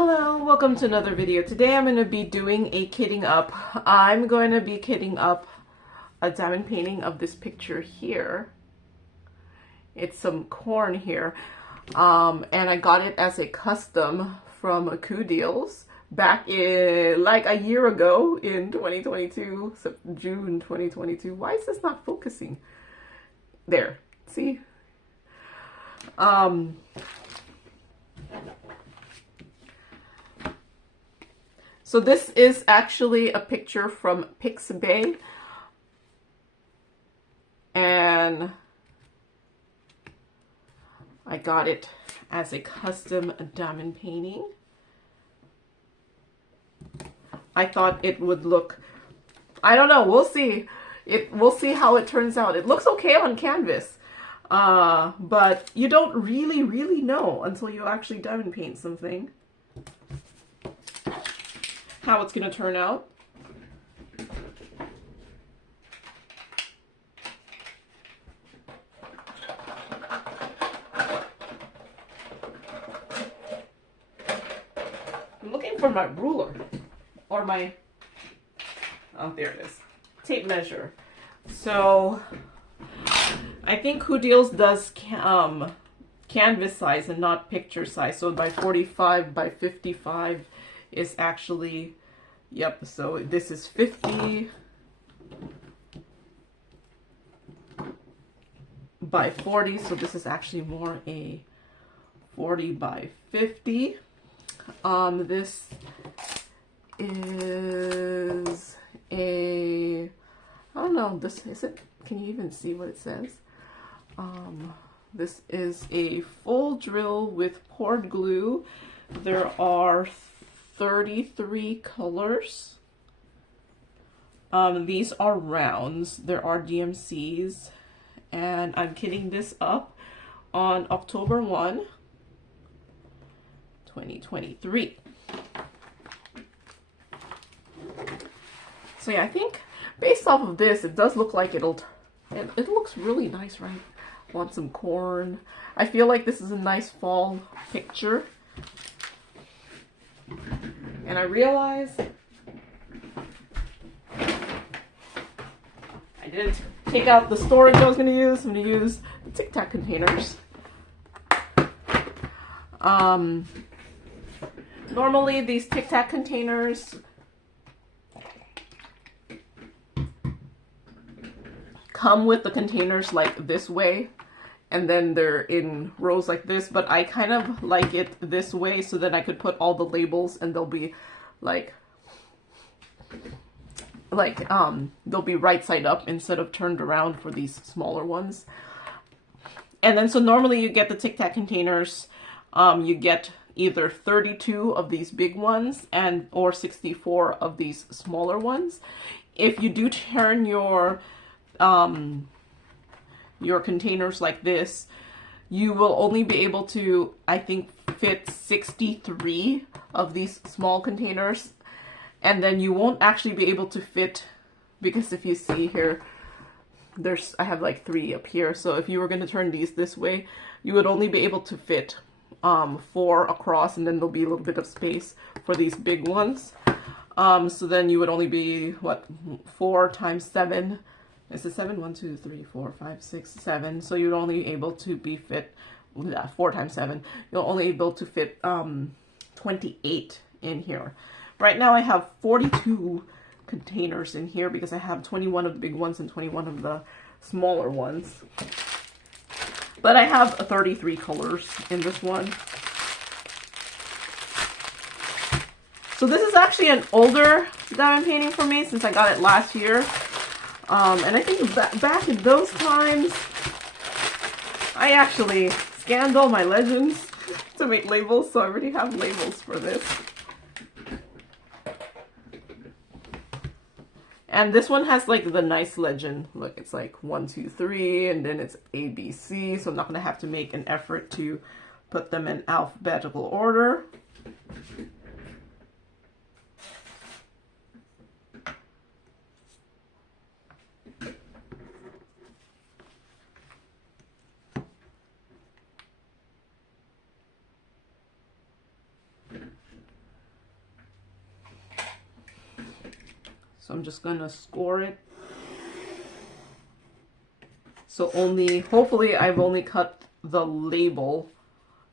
Hello, welcome to another video. Today I'm going to be doing a kitting up. I'm going to be kitting up a diamond painting of this picture here. It's some corn here. And I got it as a custom from Coodeals back in like a year ago in 2022, so June 2022. Why is this not focusing? There, see? So this is actually a picture from Pixabay, and I got it as a custom diamond painting. I thought it would look, I don't know, we'll see. We'll see how it turns out. It looks okay on canvas, but you don't really know until you actually diamond paint something how it's going to turn out. I'm looking for my ruler or my, oh, there it is, tape measure. So I think Coodeals does canvas size and not picture size. So by 45 by 55 is actually, yep, so this is 50 by 40, so this is actually more a 40 by 50. This is a, I don't know, this is it, can you even see what it says? This is a full drill with poured glue. There are 33 colors. These are rounds. There are DMCs, and I'm kitting this up on October 1, 2023. So yeah, I think based off of this, it does look like it looks really nice, right? Want some corn. I feel like this is a nice fall picture. And I realize I didn't take out the storage I was going to use. I'm going to use the Tic Tac containers. Normally these Tic Tac containers come with the containers like this way, and then they're in rows like this, but I kind of like it this way so that I could put all the labels and they'll be they'll be right side up instead of turned around for these smaller ones. And then so normally you get the Tic Tac containers, you get either 32 of these big ones or 64 of these smaller ones. If you do turn your containers like this, you will only be able to, I think, fit 63 of these small containers, and then you won't actually be able to fit, because if you see here, I have like 3 up here, so if you were going to turn these this way, you would only be able to fit 4 across, and then there'll be a little bit of space for these big ones. So then you would only be, what, 4 times 7. Is it 7? 1, 2, 3, 4, 5, 6, 7. So you're only able to be fit, 4 times 7. You're only able to fit 28 in here. Right now I have 42 containers in here because I have 21 of the big ones and 21 of the smaller ones. But I have 33 colors in this one. So this is actually an older diamond painting for me since I got it last year. And I think back in those times, I actually scanned all my legends to make labels, so I already have labels for this. And this one has like the nice legend. Look, it's like 1, 2, 3, and then it's A, B, C, so I'm not going to have to make an effort to put them in alphabetical order. So I'm just gonna score it. So only, hopefully I've only cut the label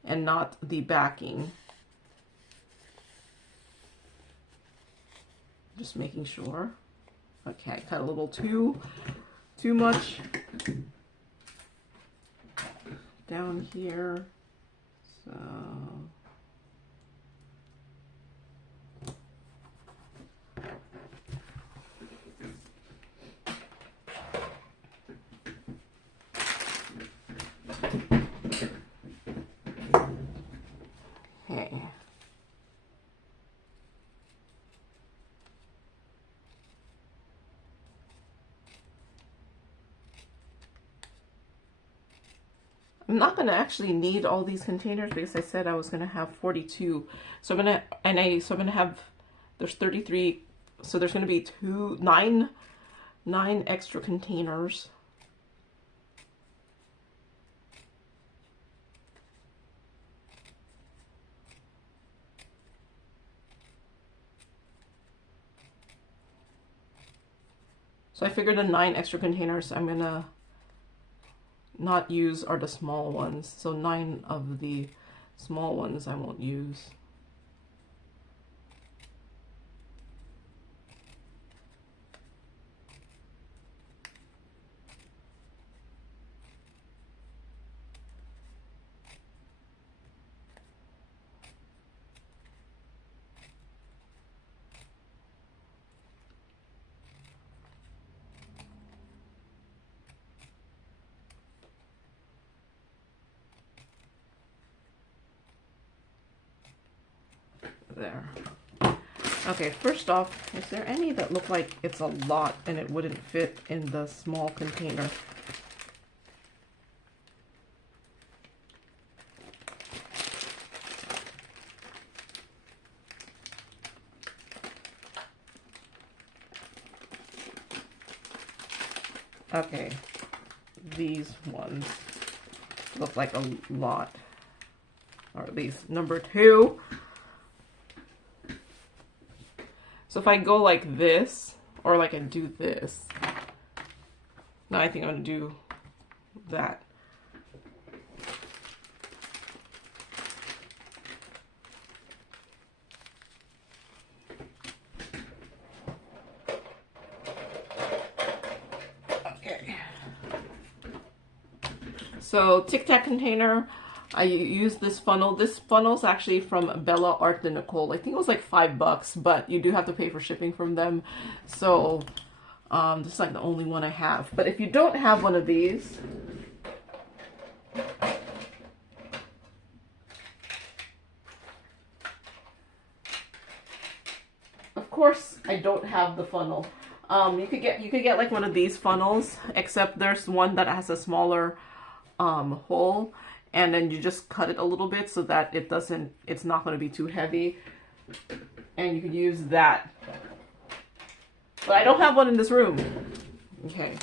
and not the backing. Just making sure. Okay, I cut a little too much down here. So okay. I'm not going to actually need all these containers because I said I was going to have 42. So I'm going to have, there's 33, so there's going to be nine extra containers. So I figured the 9 extra containers I'm going to not use are the small ones. So 9 of the small ones I won't use. There. Okay, first off, is there any that look like it's a lot and it wouldn't fit in the small container? Okay, these ones look like a lot, or at least number 2. So if I go like this, or like I do this, no, I think I'm going to do that. Okay. So Tic Tac container, I use this funnel. This funnel's actually from Bella Art de Nicole. I think it was like $5, but you do have to pay for shipping from them. So this is like the only one I have. But if you don't have one of these, of course I don't have the funnel. You could get like one of these funnels, except there's one that has a smaller hole, and then you just cut it a little bit so that it's not going to be too heavy, and you can use that. But I don't have one in this room. Okay,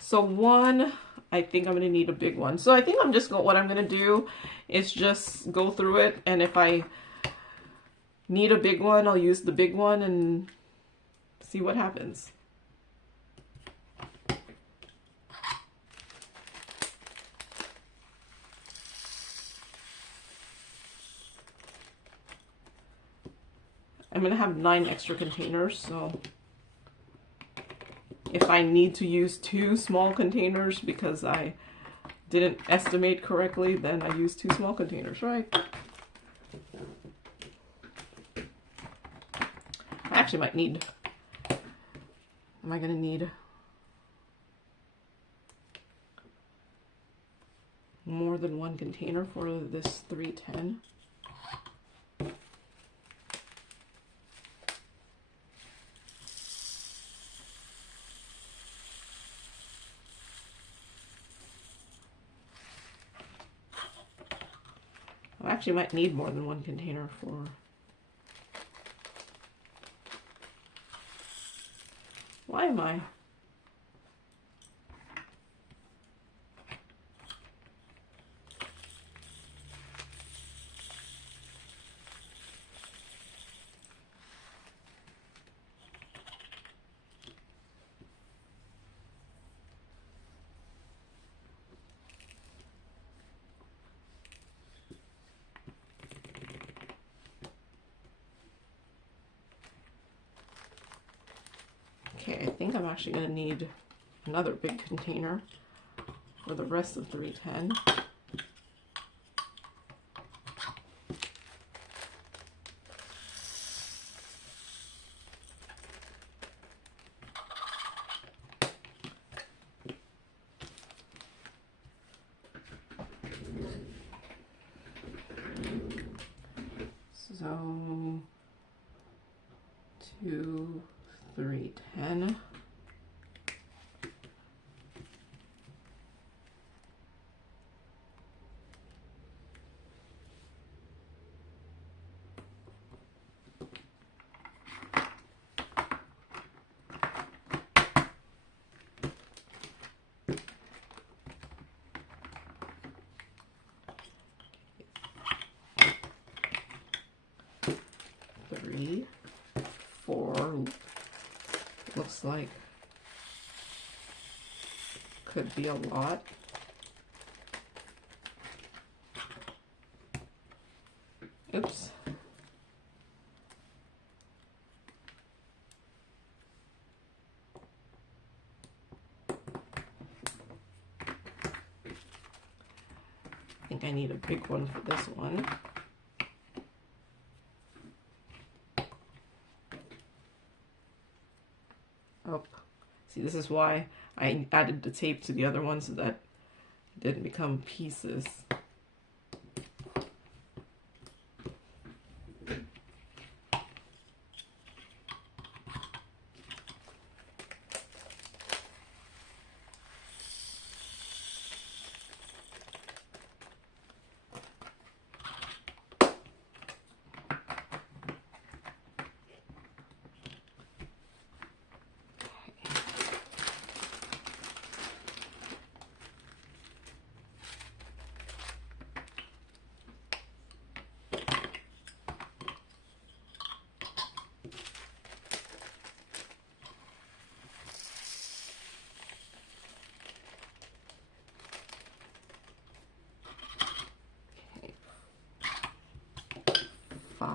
so one, I think I'm going to need a big one. So I think what I'm going to do is just go through it, and if I need a big one, I'll use the big one and see what happens. I'm going to have 9 extra containers, so if I need to use 2 small containers because I didn't estimate correctly, then I use 2 small containers, right? I actually might need, am I going to need more than 1 container for this 310? I actually might need more than 1 container for... Why am I? Okay, I think I'm actually going to need another big container for the rest of 310. So 2, 310. Three, 4, looks like could be a lot. Oops. I think I need a big one for this one. Oh, see, this is why I added the tape to the other one so that it didn't become pieces. Okay. 5.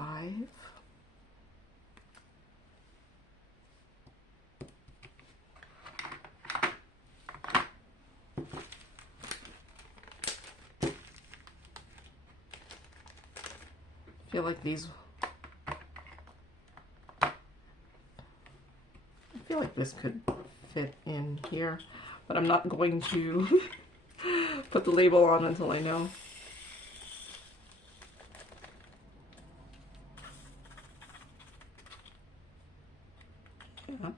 I feel like these, I feel like this could fit in here, but I'm not going to put the label on until I know. Yeah.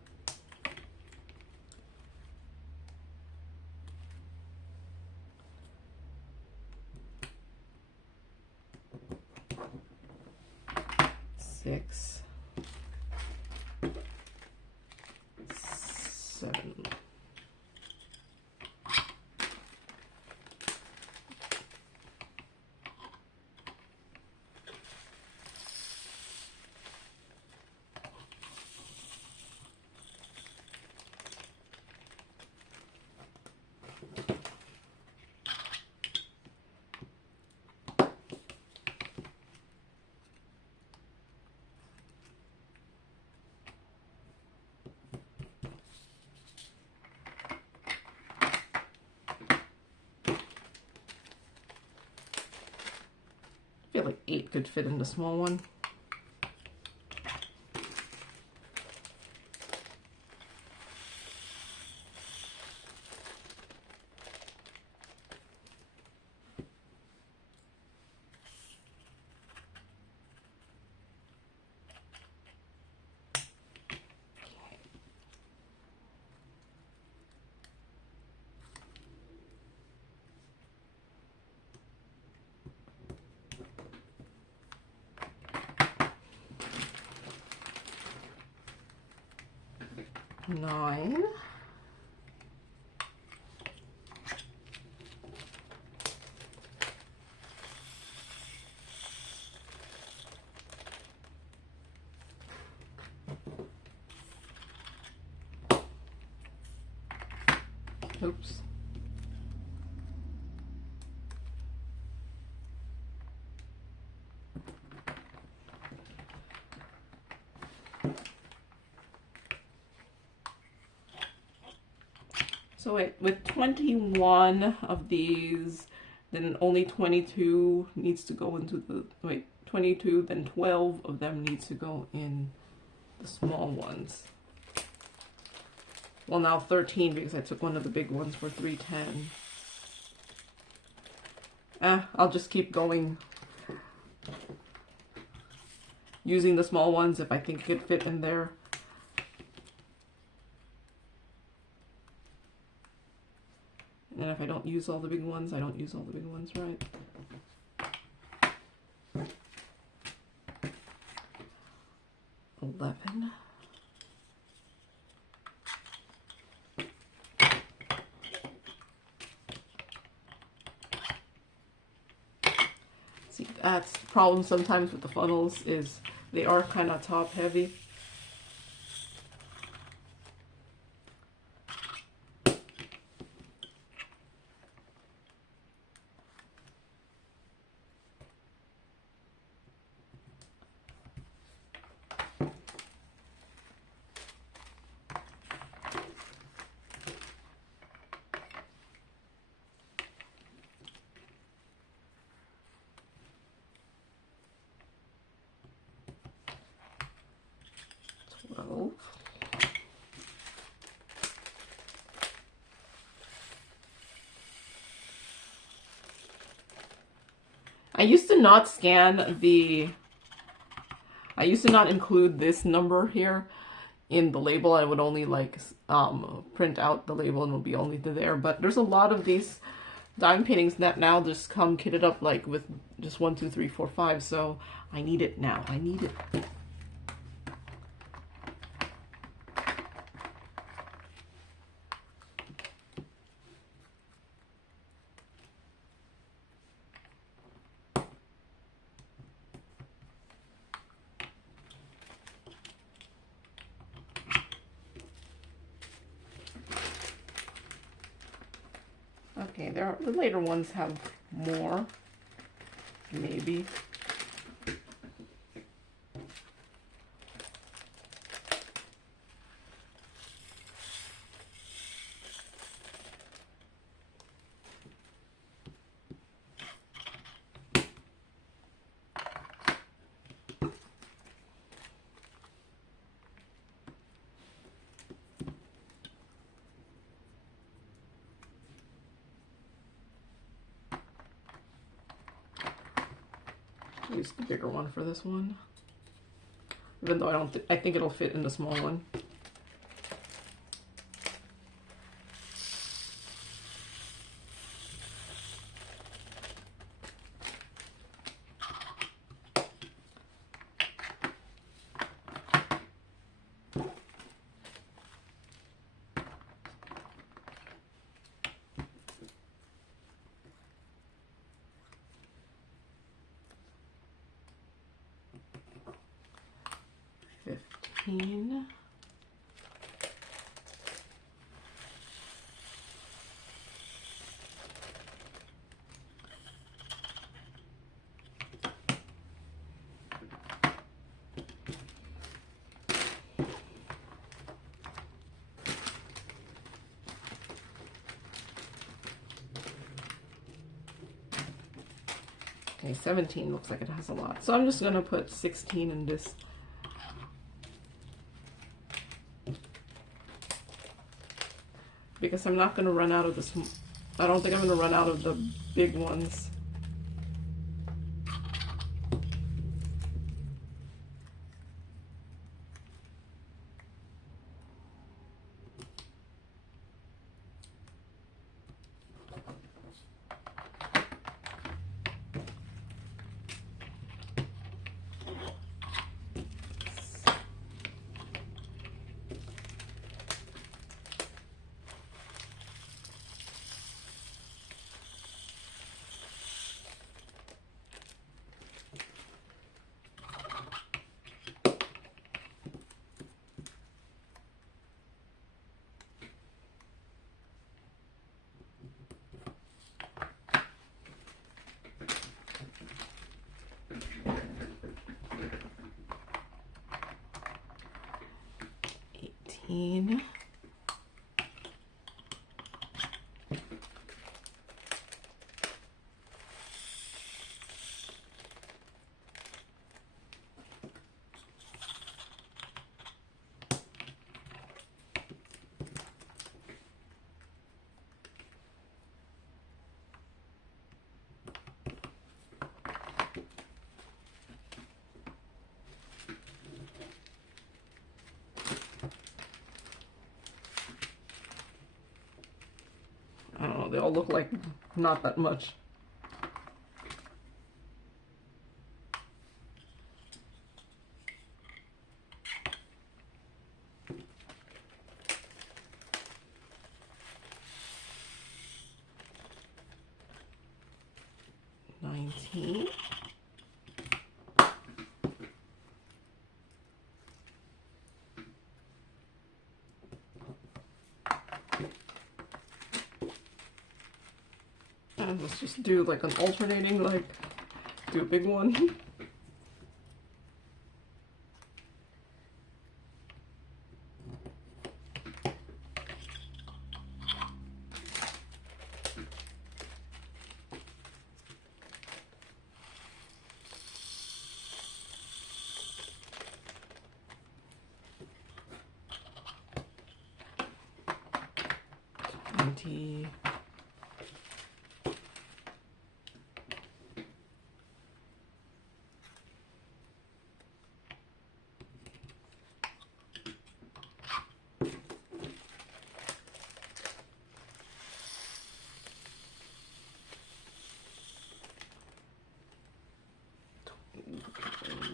Six, 7. I feel like 8 could fit in the small one. Nine. Oops. So with 21 of these, then only 22 needs to go into the, wait, 22, then 12 of them needs to go in the small ones. Well, now 13 because I took one of the big ones for 310. I'll just keep going using the small ones if I think it could fit in there. And if I don't use all the big ones, I don't use all the big ones, right? $11. See, that's the problem sometimes with the funnels, is they are kind of top heavy. I used to not include this number here in the label. I would only like print out the label and it would be only there. But there's a lot of these diamond paintings that now just come kitted up like with just 1, 2, 3, 4, 5. So I need it now. I need it. Okay, the later ones have more, maybe. Use the bigger one for this one, even though I think it'll fit in the small one. $15. Okay, 17 looks like it has a lot. So I'm just gonna put 16 in this. Because I'm not going to run out of this. I don't think I'm going to run out of the big ones. they all look like not that much. And let's just do like an alternating, like do a big one.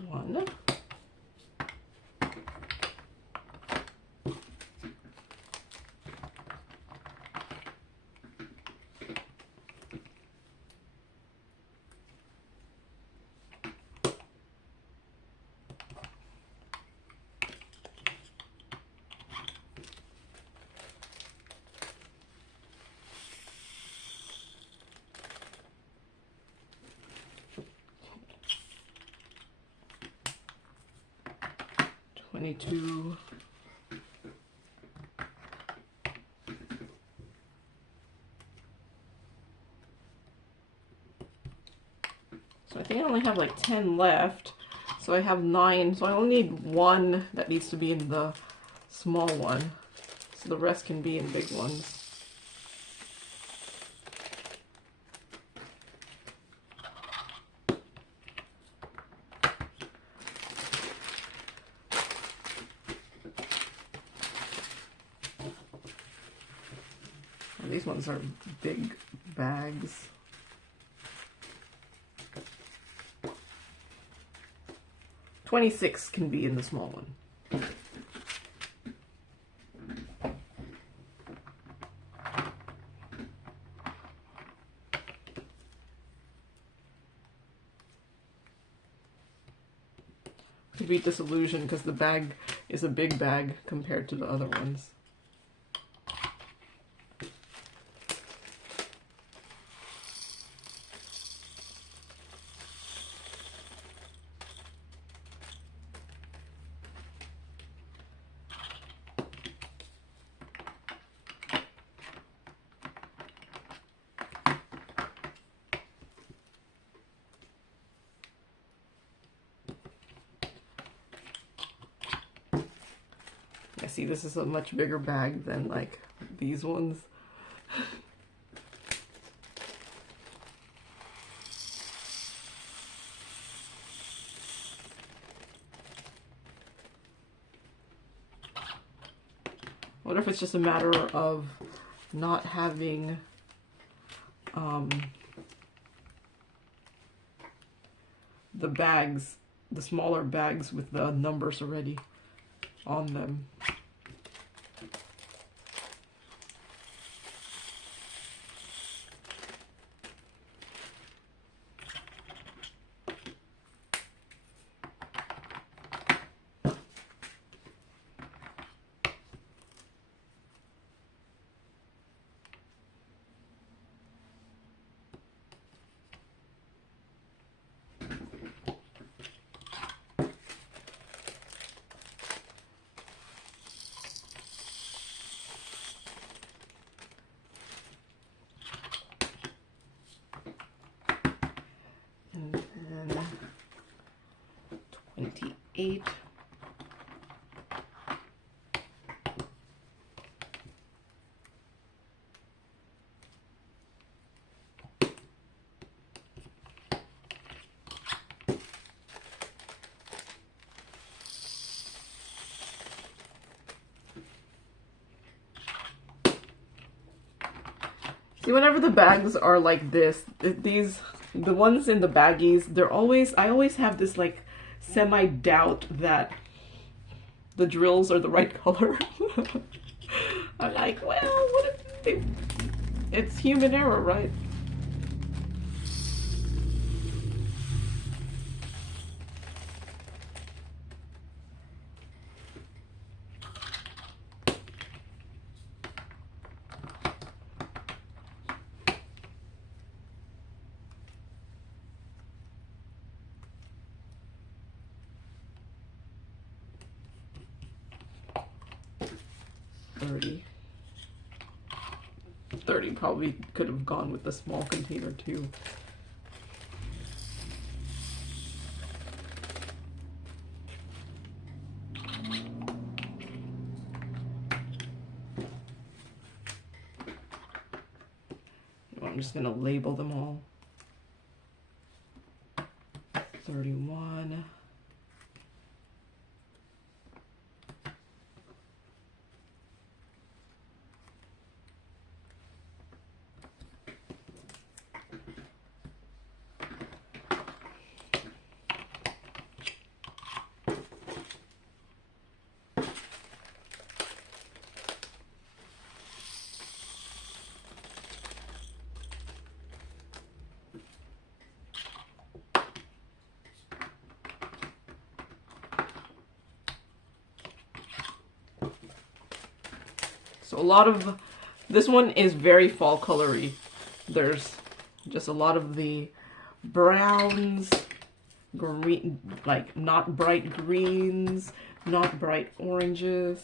One. $22. So I think I only have like 10 left. So I have 9. So I only need 1 that needs to be in the small one. So the rest can be in big ones. These ones are big bags. $26 can be in the small one. Could be disillusioned because the bag is a big bag compared to the other ones. I see this is a much bigger bag than like these ones. What if it's just a matter of not having the bags, the smaller bags with the numbers already on them? And then 28. See, whenever the bags are like this, the ones in the baggies, I always have this like semi-doubt that the drills are the right color. I'm like, well, what if they... It's human error, right? $30 probably could have gone with the small container too. I'm just gonna label them all. 31. So a lot of, this one is very fall colory. There's just a lot of the browns, green, like not bright greens, not bright oranges.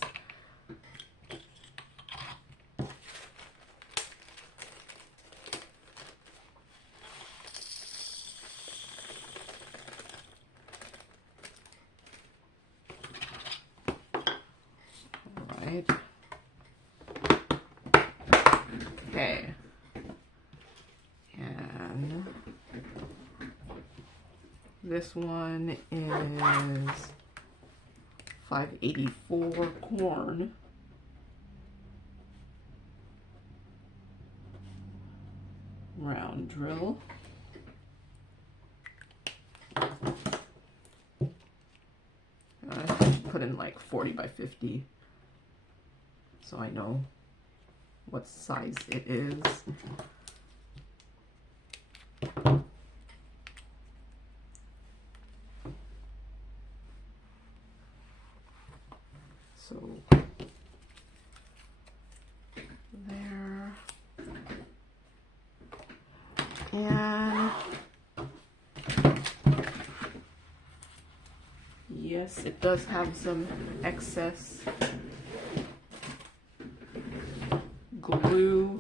All right. Okay, and this one is 584 corn. Round drill. I put in like 40 by 50 so I know what size it is. So there. And yes, it does have some excess glue.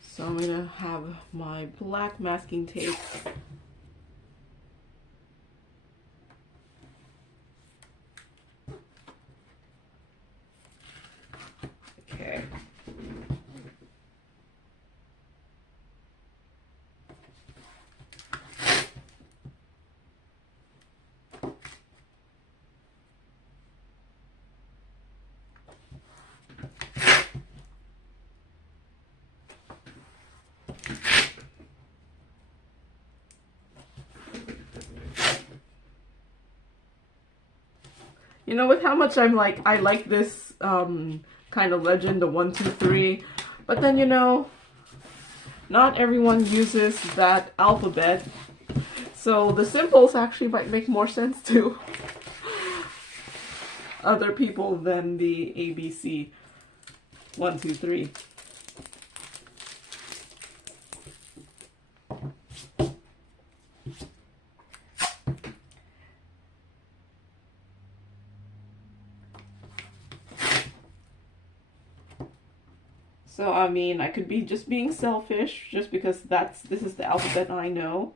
So I'm gonna have my black masking tape. Okay. You know, with how much I like this kind of legend, the 1, 2, 3, but then, you know, not everyone uses that alphabet, so the symbols actually might make more sense to other people than the ABC 1, 2, 3. So, I mean, I could be just being selfish, just because this is the alphabet I know.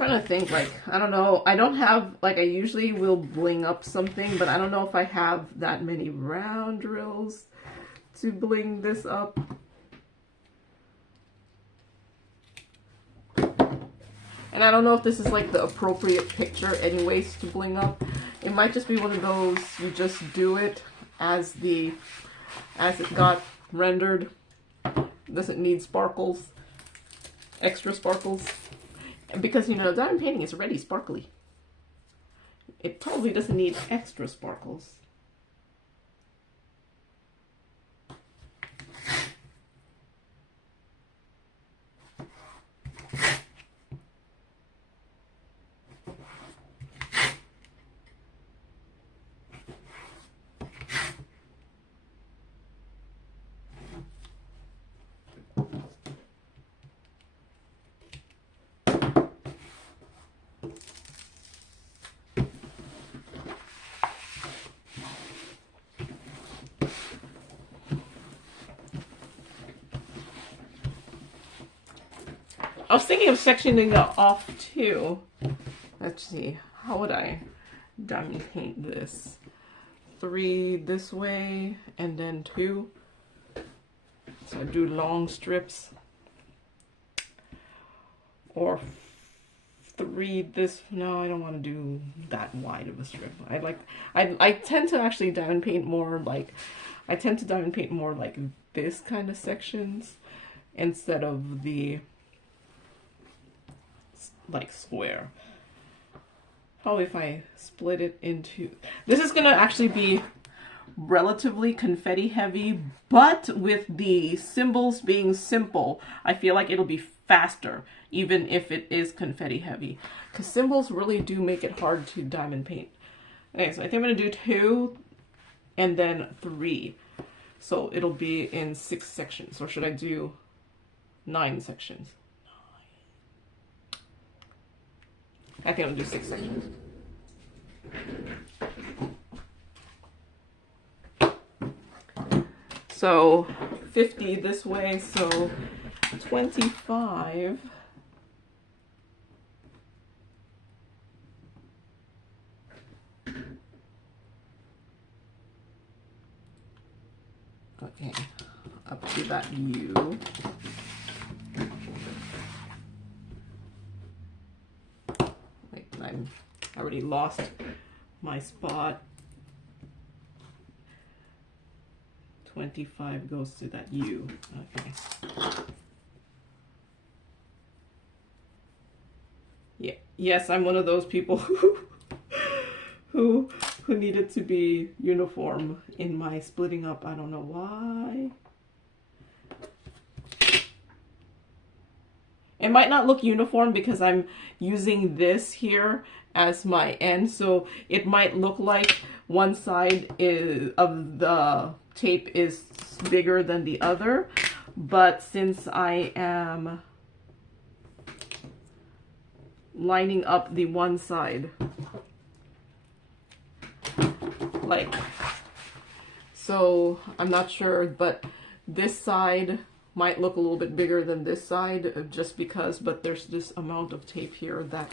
Trying to think, like, I don't know. I don't have, like, I usually will bling up something, but I don't know if I have that many round drills to bling this up. And I don't know if this is like the appropriate picture anyways to bling up. It might just be one of those, you just do it as it got rendered. Doesn't need sparkles, extra sparkles. Because, you know, diamond painting is already sparkly. It probably doesn't need extra sparkles. I was thinking of sectioning it off too. Let's see, how would I diamond paint this? 3 this way and then 2. So I do long strips. Or 3 this, no, I don't want to do that wide of a strip. I tend to actually diamond paint more like, this kind of sections instead of the like square. Probably if I split it into, this is gonna actually be relatively confetti heavy, but with the symbols being simple, I feel like it'll be faster even if it is confetti heavy, because symbols really do make it hard to diamond paint. Okay, so I think I'm gonna do 2 and then 3, so it'll be in 6 sections. Or should I do 9 sections? I think I'll do 6 sections. So 50 this way, so 25. Okay, up to that U. I already lost my spot. 25 goes to that U. Okay. Yeah. Yes, I'm one of those people who needed to be uniform in my splitting up. I don't know why. It might not look uniform because I'm using this here as my end, so it might look like one side of the tape is bigger than the other, but since I am lining up the one side like so, I'm not sure, but this side might look a little bit bigger than this side just because, but there's this amount of tape here that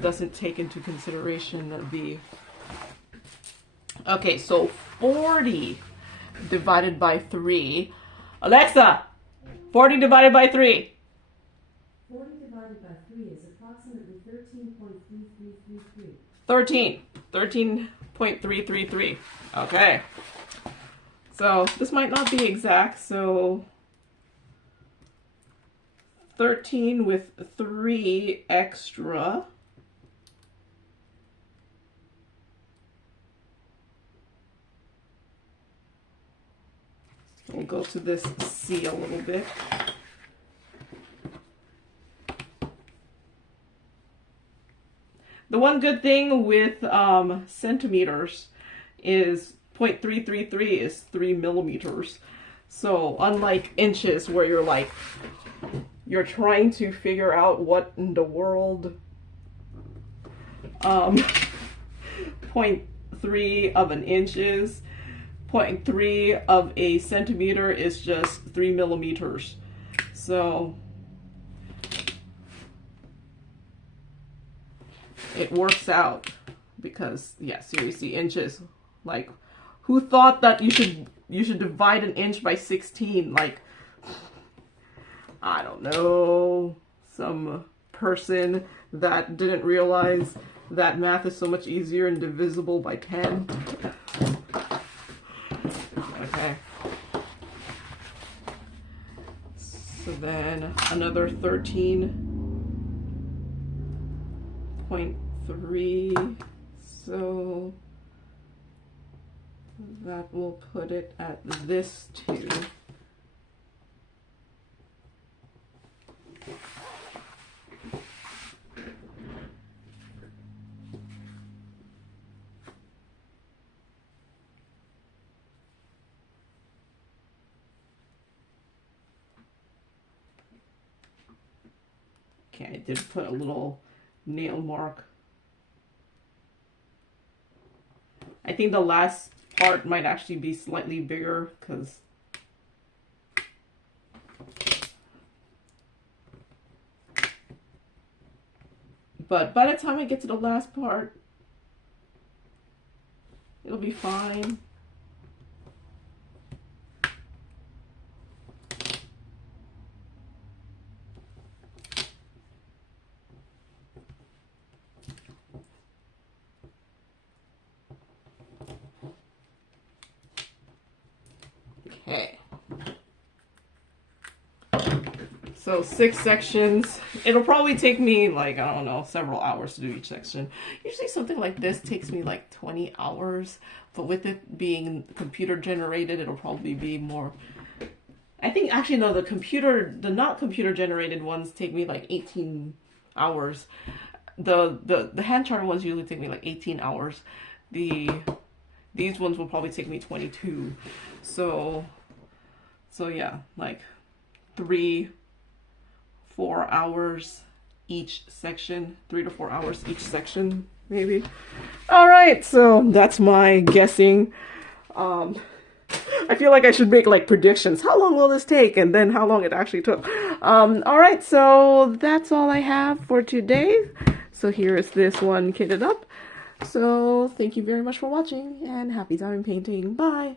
doesn't take into consideration the, okay, so 40 divided by 3. Alexa, 40 divided by 3. 40 divided by 3 is approximately 13.3333. 13.333. Okay. So this might not be exact, so 13 with 3 extra. We'll go to this C a little bit. The one good thing with centimeters is 0.333 is 3 millimeters. So unlike inches where you're trying to figure out what in the world 0.3 of an inch is, 0.3 of a centimeter is just 3 millimeters. So it works out because, yeah, seriously, inches. Like, who thought that you should divide an inch by 16? Like, I don't know, some person that didn't realize that math is so much easier and divisible by 10. Okay. So then another 13.3. So that will put it at this 2. Okay, I did put a little nail mark. I think the last part might actually be slightly bigger because but by the time I get to the last part, it'll be fine. Okay. So 6 sections. It'll probably take me like, I don't know, several hours to do each section. Usually something like this takes me like 20 hours, but with it being computer generated, it'll probably be more. I think actually no, the not computer generated ones take me like 18 hours. The hand charted ones usually take me like 18 hours. These ones will probably take me 22. So yeah, like 3-4 hours each section, 3 to 4 hours each section, maybe. All right, so that's my guessing. I feel like I should make like predictions. How long will this take? And then how long it actually took. All right, so that's all I have for today. So here is this one kitted up. So thank you very much for watching and happy diamond painting. Bye.